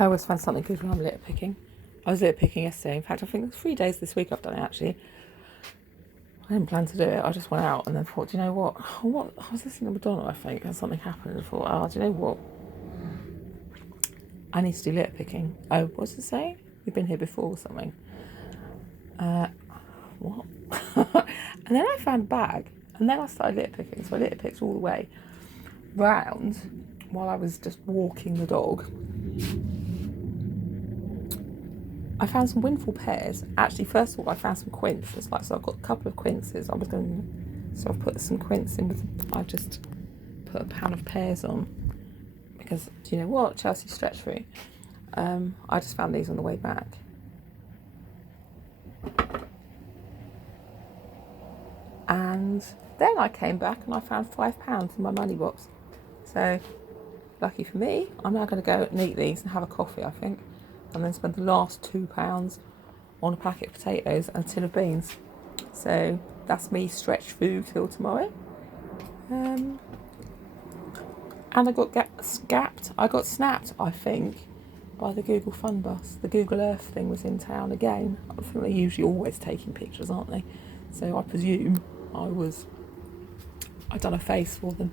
I always find something good when I'm litter picking. I was litter picking yesterday. In fact, I think 3 days this week I've done it actually. I didn't plan to do it. I just went out and then thought, do you know what? I was listening to Madonna, I think, and something happened. And I thought, oh, do you know what? I need to do litter picking. Oh, what's it say? We've been here before or something. What? And then I found a bag, and then I started litter picking. So I litter picked all the way round while I was just walking the dog. I found some windfall pears. Actually, first of all, I found some quince. So I've got a couple of quinces. So I've put some quince in with. I just put a pan of pears on because do you know what? Chelsea stretch fruit. I just found these on the way back. And then I came back and I found £5 in my money box. So, lucky for me, I'm now going to go and eat these and have a coffee, I think. And then spend the last £2 on a packet of potatoes and a tin of beans. So, that's me stretched food till tomorrow. And I got snapped, I think, by the Google Fun Bus. The Google Earth thing was in town again. I think they're usually always taking pictures, aren't they? So I presume I'd done a face for them.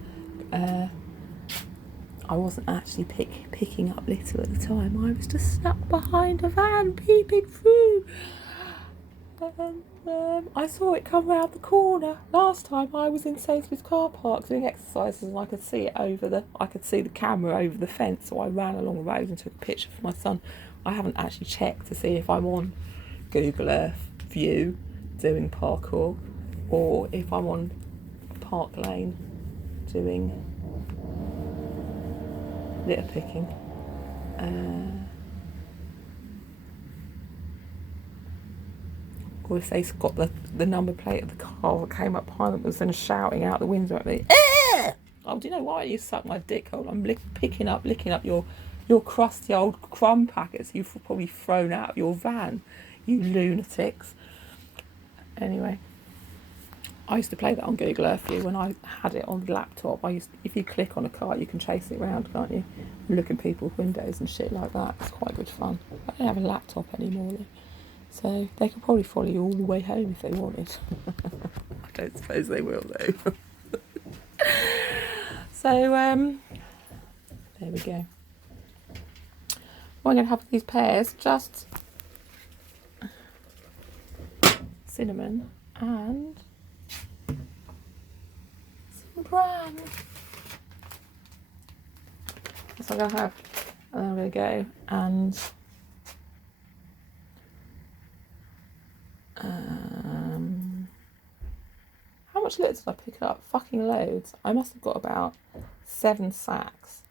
I wasn't actually picking up litter at the time. I was just stuck behind a van peeping through. And I saw it come round the corner. Last time I was in Sainsbury's car park doing exercises and I could see the camera over the fence, so I ran along the road and took a picture for my son. I haven't actually checked to see if I'm on Google Earth view doing parkour or if I'm on Park Lane doing litter picking. Or if they've got the number plate of the car that came up behind them and was then shouting out the window at me, "Eh! Oh, do you know why you suck my dick hole? I'm licking up your crusty old crumb packets you've probably thrown out of your van, you lunatics." Anyway, I used to play that on Google Earth View when I had it on the laptop. If you click on a car, you can chase it around, can't you? Look in people's windows and shit like that. It's quite good fun. I don't have a laptop anymore though. So they could probably follow you all the way home if they wanted. I don't suppose they will though. So there we go. What I'm going to have with these pears, just cinnamon and some bran. That's what I'm going to have. And then I'm going to go and how much litter did I pick up? Fucking loads. I must have got about 7 sacks.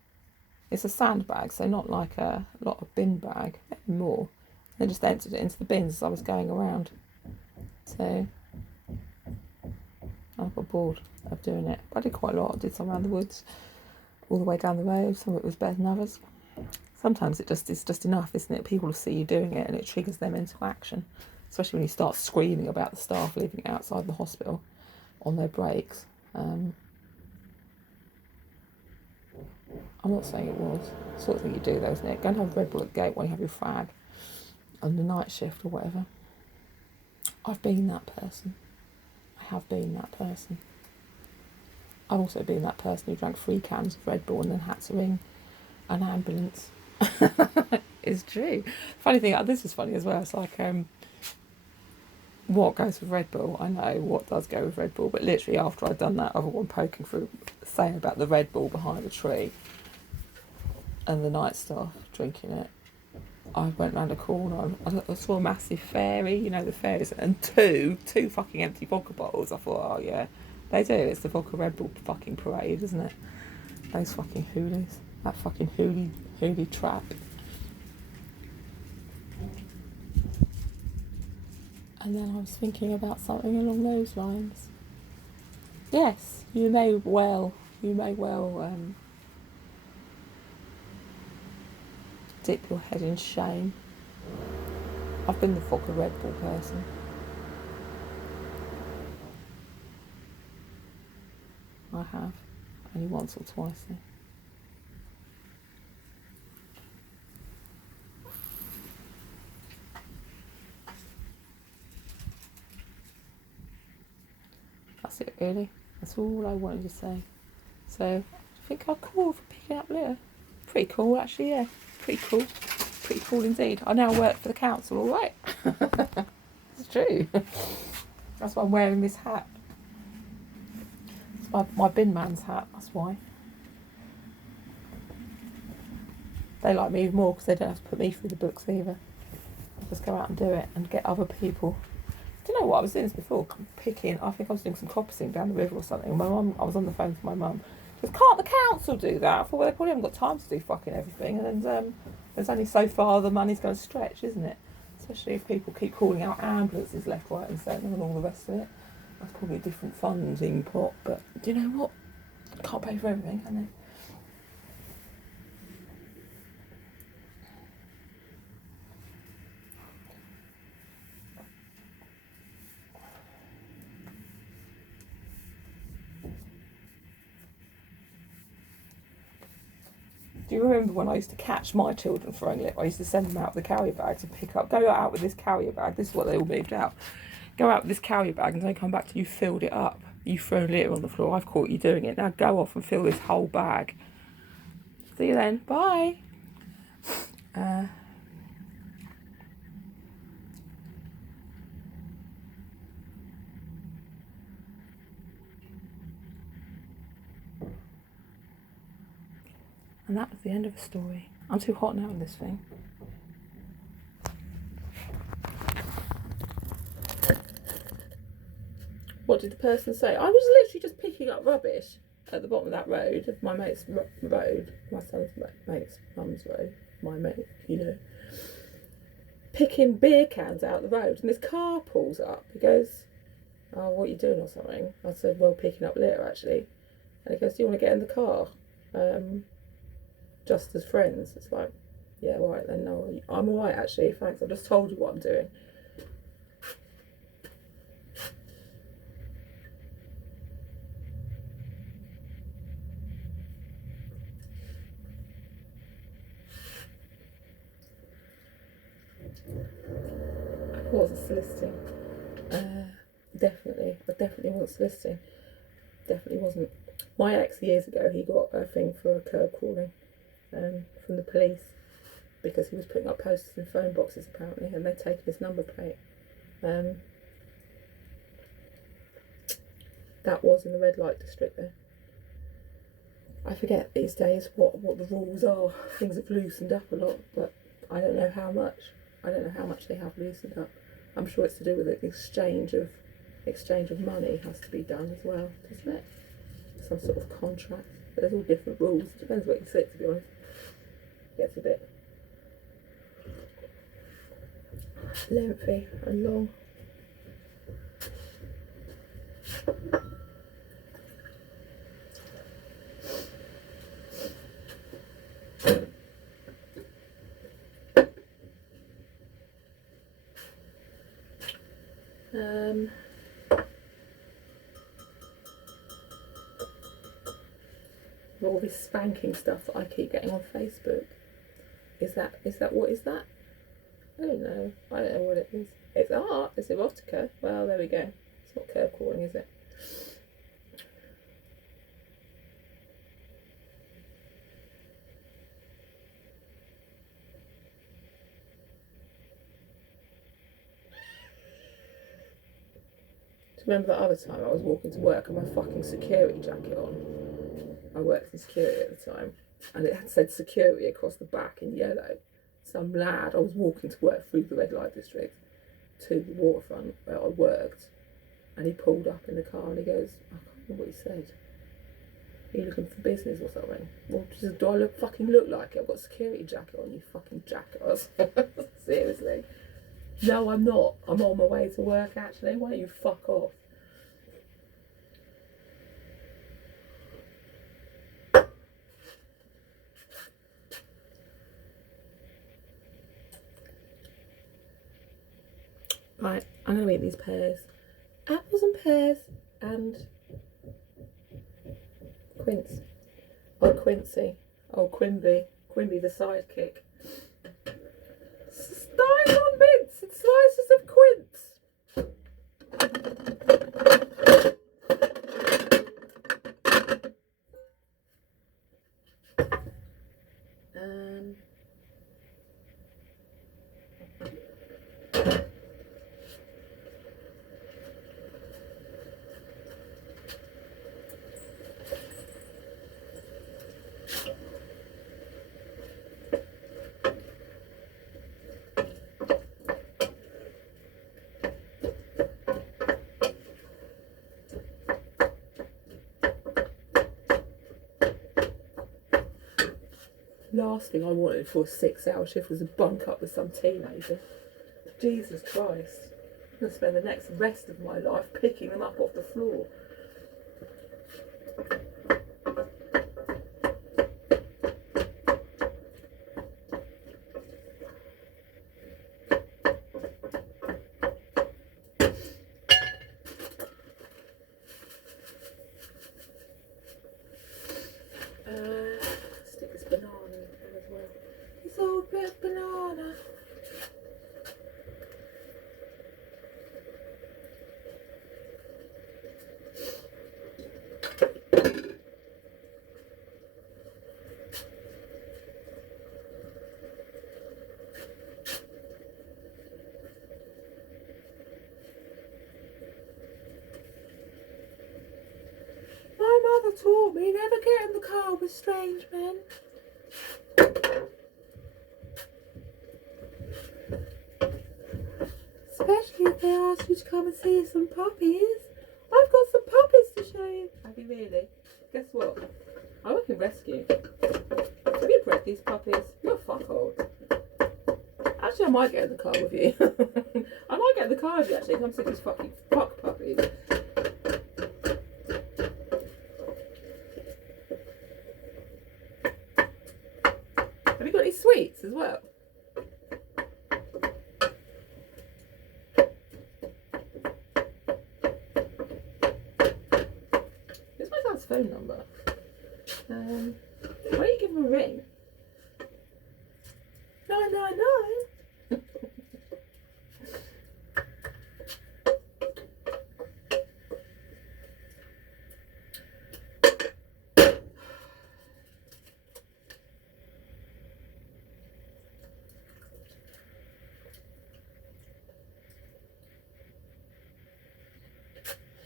It's a sandbag, so not like a lot of bin bag, more. I just emptied it into the bins as I was going around. So I got bored of doing it. But I did quite a lot. I did some around the woods, all the way down the road. Some of it was better than others. Sometimes it's just enough, isn't it? People will see you doing it and it triggers them into action. Especially when you start screaming about the staff leaving outside the hospital on their breaks. I'm not saying it was. The sort of thing you do though, isn't it? Go and have Red Bull at the gate while you have your fag on the night shift or whatever. I've been that person. I have been that person. I've also been that person who drank 3 cans of Red Bull and then had to ring an ambulance. It's true. Funny thing, this is funny as well. It's like, what goes with Red Bull? I know what does go with Red Bull, but literally after I'd done that other one poking through, saying about the Red Bull behind the tree and the night staff drinking it, I went round a corner. I saw a massive fairy, you know the fairies, and two fucking empty vodka bottles. I thought, oh yeah, they do. It's the vodka Red Bull fucking parade, isn't it? Those fucking hoolies. That fucking hoolie trap. And then I was thinking about something along those lines. Yes, you may well dip your head in shame. I've been the vodka Red Bull person. I have. Only once or twice though. That's it, really. That's all I wanted to say. So, I think I'm cool for picking up litter. Pretty cool, actually, yeah. Pretty cool. Pretty cool indeed. I now work for the council, all right? It's true. That's why I'm wearing this hat. It's my bin man's hat, that's why. They like me even more because they don't have to put me through the books either. I just go out and do it and get other people. Do you know what? I was doing this before, picking, I think I was doing some coppicing down the river or something. My mum, I was on the phone to my mum. She goes, can't the council do that? I thought, well, they probably haven't got time to do fucking everything. And there's only so far the money's going to stretch, isn't it? Especially if people keep calling out ambulances left, right and centre and all the rest of it. That's probably a different funding pot. But do you know what? Can't pay for everything, can they? Do you remember when I used to catch my children throwing litter? I used to send them out with the carrier bag to pick up. Go out with this carrier bag. This is what they all moved out. Go out with this carrier bag and don't come back till you filled it up. You throw litter on the floor. I've caught you doing it. Now go off and fill this whole bag. See you then. Bye. And that was the end of the story. I'm too hot now in this thing. What did the person say? I was literally just picking up rubbish at the bottom of that road, of my mate's road, my son's mate's mum's road, my mate, you know. Picking beer cans out the road, and this car pulls up. He goes, oh, what are you doing or something? I said, well, picking up litter, actually. And he goes, do you want to get in the car? Just as friends. It's like, yeah, all right then. No, I'm all right actually, thanks. I just told you what I'm doing. I wasn't soliciting. Definitely. I definitely wasn't soliciting. Definitely wasn't. My ex years ago, he got a thing for curb crawling from the police because he was putting up posters in phone boxes apparently, and they'd taken his number plate. That was in the red light district there. I forget these days what the rules are. Things have loosened up a lot, but I don't know how much. I don't know how much they have loosened up. I'm sure it's to do with the exchange of money has to be done as well, doesn't it? Some sort of contract. There's all different rules. It depends what you say, to be honest. It gets a bit lengthy and long. All this spanking stuff that I keep getting on Facebook. Is that what is that? I don't know what it is. It's art, it's erotica. Well, there we go. It's not curb crawling, is it? Remember that other time I was walking to work and my fucking security jacket on? I worked in security at the time, and it had said security across the back in yellow. Some lad, I was walking to work through the red light district to the waterfront where I worked, and he pulled up in the car and he goes, I can't remember what he said. Are you looking for business or something? Well, do I fucking look like it? I've got a security jacket on, you fucking jackass. Seriously. No, I'm not. I'm on my way to work actually. Why don't you fuck off? Right, I'm going to eat these pears. Apples and pears and quince. Oh, Quincy. Oh, Quimby. Quimby the sidekick. Style on mince and slices of quince. Last thing I wanted for a 6-hour shift was a bunk up with some teenager. Jesus Christ. I'm going to spend the next rest of my life picking them up off the floor. Stick this banana in there as well. It's all bit of banana. My mother taught me never get in the car with strange men. Especially if they ask you to come and see some puppies. I've got some puppies to show you. Have you really? Guess what? I work in rescue. Have you bred these puppies? You're a fuckhole. Actually, I might get in the car with you. I might get in the car with you actually. Come see these fucking fuck puppies. Have you got any sweets as well? Here's my dad's phone number. Why don't you give him a ring? 999.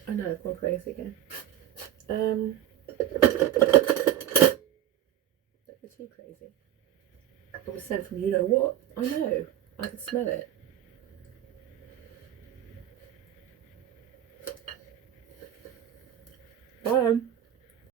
I know, I've gone crazy again. Don't be too crazy. It was sent from you know what? I know. I could smell it. Bye.